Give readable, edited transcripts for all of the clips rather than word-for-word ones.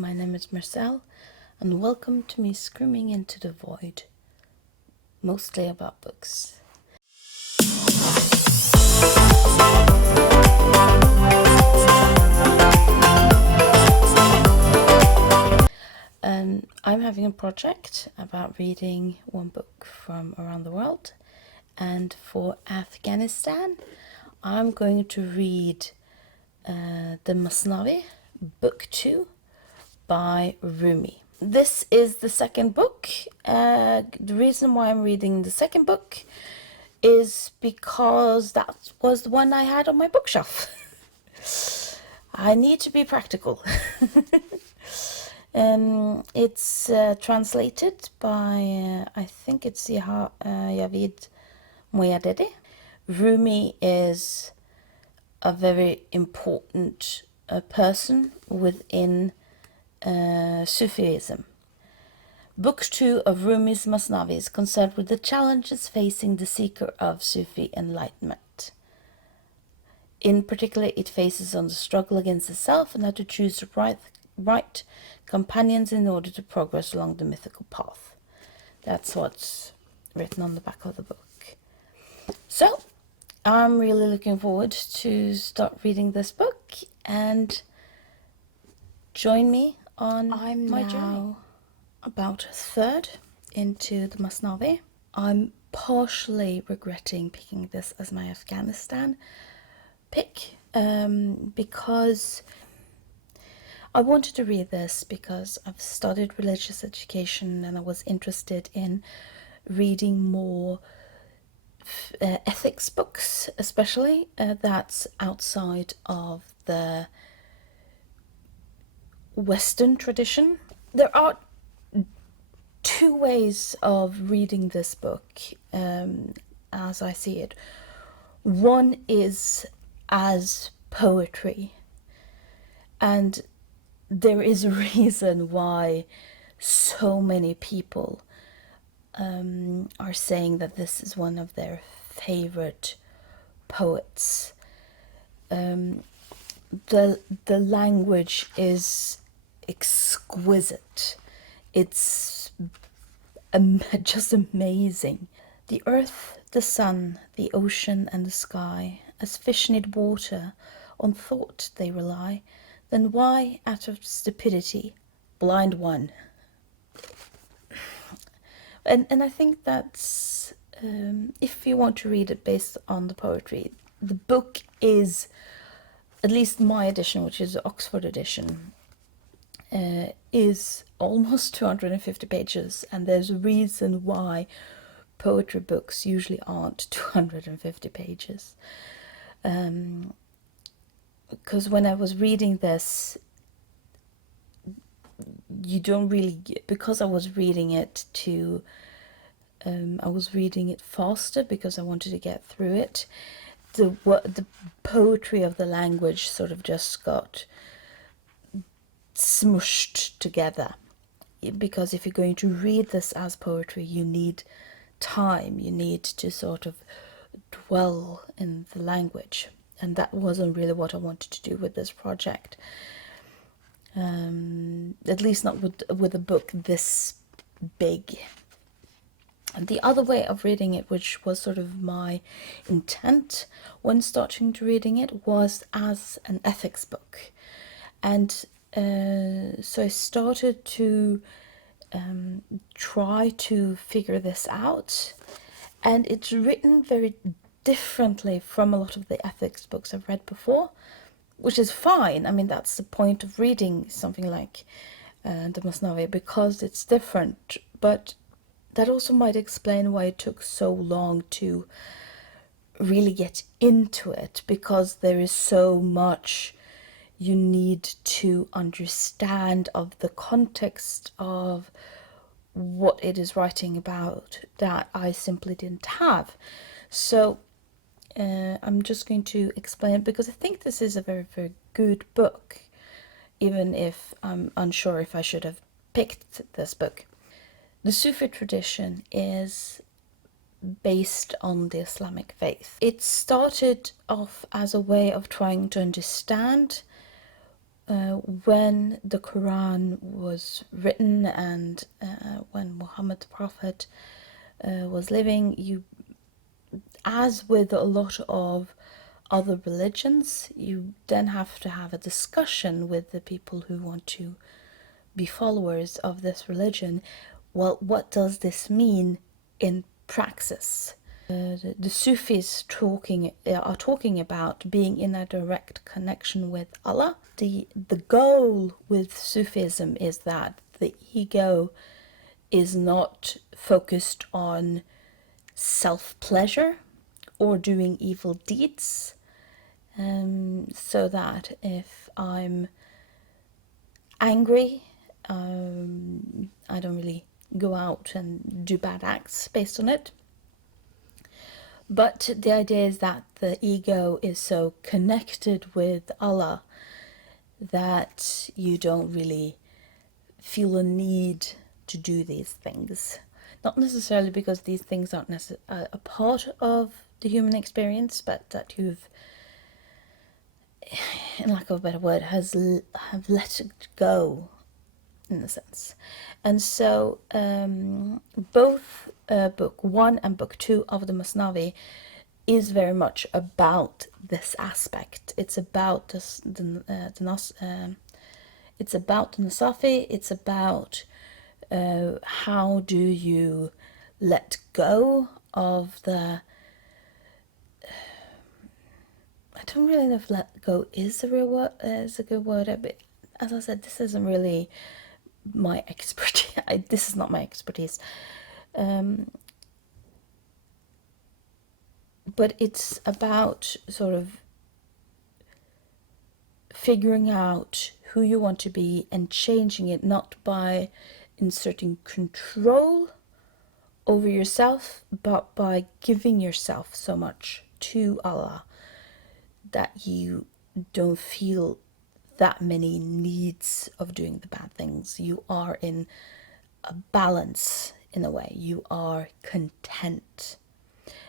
My name is Marcel, and welcome to me screaming into the void, mostly about books. I'm having a project about reading one book from around the world, and for Afghanistan, I'm going to read the Masnavi, Book 2, by Rumi. This is the second book. The reason why I'm reading the second book is because that was the one I had on my bookshelf. I need to be practical. It's translated by, I think it's Javid Moyadedi. Rumi is a very important person within Sufism. Book 2 of Rumi's Masnavi is concerned with the challenges facing the seeker of Sufi enlightenment. In particular, it faces on the struggle against the self and how to choose the right companions in order to progress along the mythical path. That's what's written on the back of the book. So, I'm really looking forward to start reading this book, and join me on my journey. About a third into the Masnavi. I'm partially regretting picking this as my Afghanistan pick because I wanted to read this because I've studied religious education and I was interested in reading more ethics books, especially that's outside of the Western tradition. There are two ways of reading this book as I see it. One is as poetry, and there is a reason why so many people are saying that this is one of their favorite poets. The language is exquisite. It's just amazing. The earth, the sun, the ocean and the sky, as fish need water, on thought they rely, then why, out of stupidity, blind one? And I think that's, if you want to read it based on the poetry, the book is, at least my edition, which is the Oxford edition, is almost 250 pages, and there's a reason why poetry books usually aren't 250 pages. Because when I was reading this, you don't really, because I was reading it I was reading it faster because I wanted to get through it. The poetry of the language sort of just got smushed together, because if you're going to read this as poetry, you need time, you need to sort of dwell in the language, and that wasn't really what I wanted to do with this project, at least not with a book this big. And the other way of reading it, which was sort of my intent when starting to reading it, was as an ethics book. And so I started to try to figure this out, and it's written very differently from a lot of the ethics books I've read before, which is fine. I mean, that's the point of reading something like the Masnavi, because it's different, but that also might explain why it took so long to really get into it, because there is so much you need to understand of the context of what it is writing about that I simply didn't have. So I'm just going to explain it, because I think this is a very, very good book, even if I'm unsure if I should have picked this book. The Sufi tradition is based on the Islamic faith. It started off as a way of trying to understand when the Quran was written and when Muhammad the Prophet was living, as with a lot of other religions, you then have to have a discussion with the people who want to be followers of this religion. Well, what does this mean in praxis? The Sufis are talking about being in a direct connection with Allah. The goal with Sufism is that the ego is not focused on self-pleasure or doing evil deeds, so that if I'm angry, I don't really go out and do bad acts based on it. But the idea is that the ego is so connected with Allah that you don't really feel a need to do these things. Not necessarily because these things aren't a part of the human experience, but that you've, in lack of a better word, have let it go, in a sense. And so both book 1 and book 2 of the Masnavi is very much about this aspect. It's about it's about the Nasafi. It's about how do you let go of the... I don't really know if "let go" is a real word, is a good word. But as I said, this isn't really my expertise. This is not my expertise. But it's about sort of figuring out who you want to be and changing it, not by inserting control over yourself, but by giving yourself so much to Allah that you don't feel that many needs of doing the bad things. You are in a balance, in a way. You are content.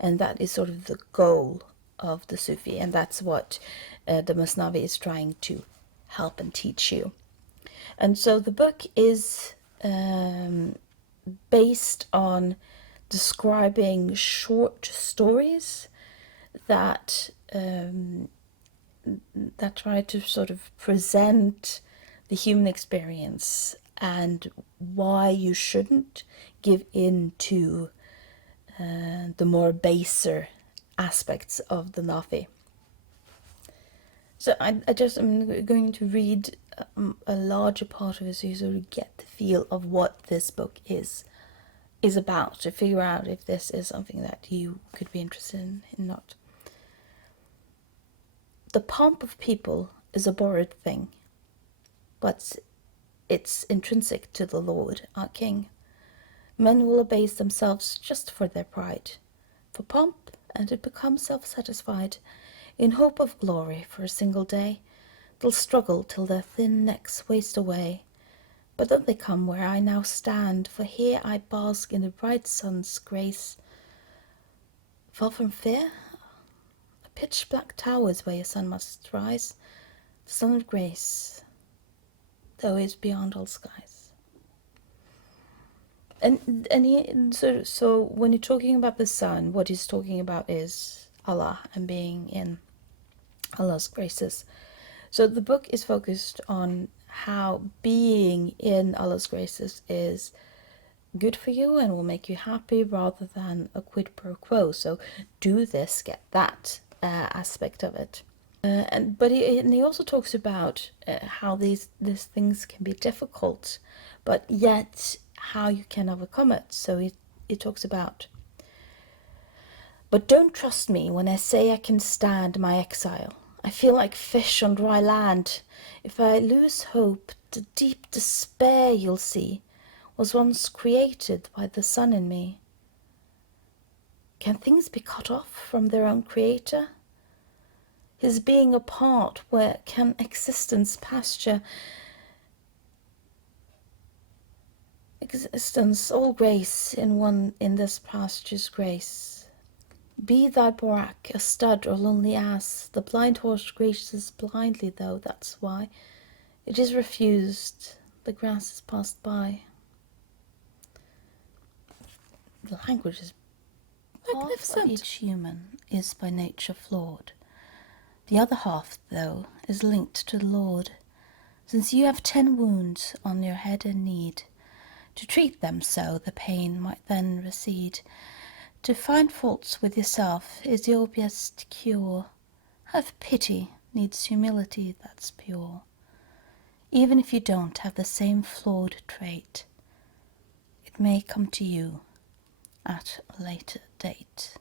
And that is sort of the goal of the Sufi, and that's what the Masnavi is trying to help and teach you. And so the book is based on describing short stories that that try to sort of present the human experience and why you shouldn't give in to the more baser aspects of the Nafi. So I'm going to read a larger part of it so you sort of get the feel of what this book is about, to figure out if this is something that you could be interested in not. The pomp of people is a borrowed thing, but it's intrinsic to the Lord, our King. Men will abase themselves just for their pride, for pomp, and to become self-satisfied. In hope of glory for a single day, they'll struggle till their thin necks waste away. But then they come where I now stand, for here I bask in the bright sun's grace. Far from fear? A pitch-black tower is where your sun must rise, the sun of grace, though is beyond all skies. So when you're talking about the sun, what he's talking about is Allah and being in Allah's graces. So the book is focused on how being in Allah's graces is good for you and will make you happy, rather than a quid pro quo. So do this, get that aspect of it. But he also talks about how these things can be difficult, but yet how you can overcome it. So he talks about, but don't trust me when I say I can stand my exile. I feel like fish on dry land. If I lose hope, the deep despair you'll see was once created by the sun in me. Can things be cut off from their own creator? His being apart, where can existence pasture? Existence, all grace in this pasture's grace. Be thy borak a stud or lonely ass, the blind horse graces blindly, though, that's why. It is refused, the grass is passed by. The language is magnificent. Half of each human is by nature flawed. The other half, though, is linked to the Lord. Since you have 10 wounds on your head and need, to treat them so the pain might then recede. To find faults with yourself is your best cure. Have pity needs humility that's pure. Even if you don't have the same flawed trait, it may come to you at a later date.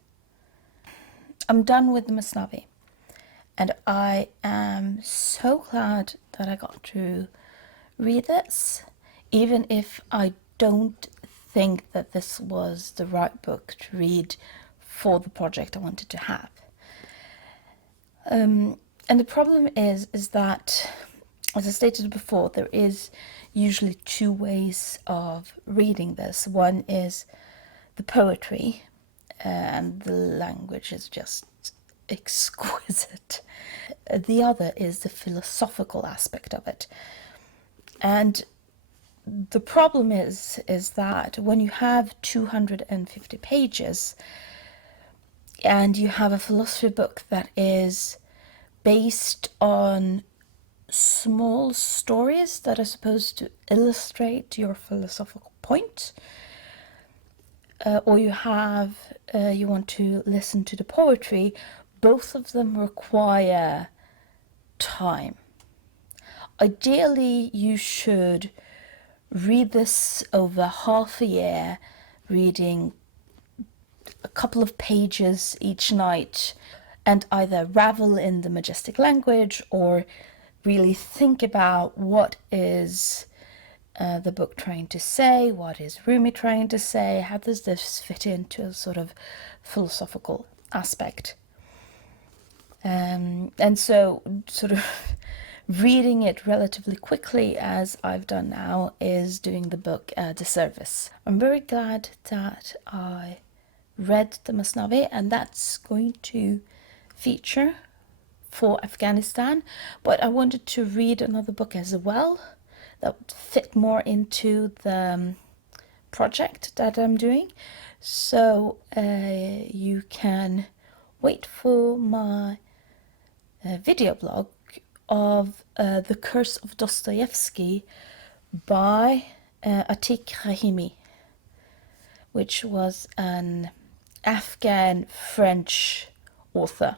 I'm done with the Masnavi, and I am so glad that I got to read this, even if I don't think that this was the right book to read for the project I wanted to have. And the problem is that, as I stated before, there is usually 2 ways of reading this. One is the poetry, and the language is just exquisite. The other is the philosophical aspect of it. And the problem is that when you have 250 pages and you have a philosophy book that is based on small stories that are supposed to illustrate your philosophical point, or you want to listen to the poetry, both of them require time. Ideally, you should read this over half a year, reading a couple of pages each night, and either revel in the majestic language or really think about what is the book trying to say, what is Rumi trying to say, how does this fit into a sort of philosophical aspect. And so sort of reading it relatively quickly, as I've done now, is doing the book a disservice. I'm very glad that I read the Masnavi, and that's going to feature for Afghanistan, but I wanted to read another book as well that would fit more into the project that I'm doing. So you can wait for my video blog of The Curse of Dostoevsky by Atiq Rahimi, which was an Afghan French author.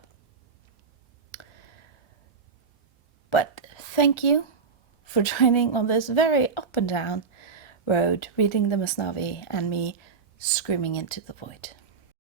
But thank you for joining on this very up and down road, reading the Masnavi and me screaming into the void.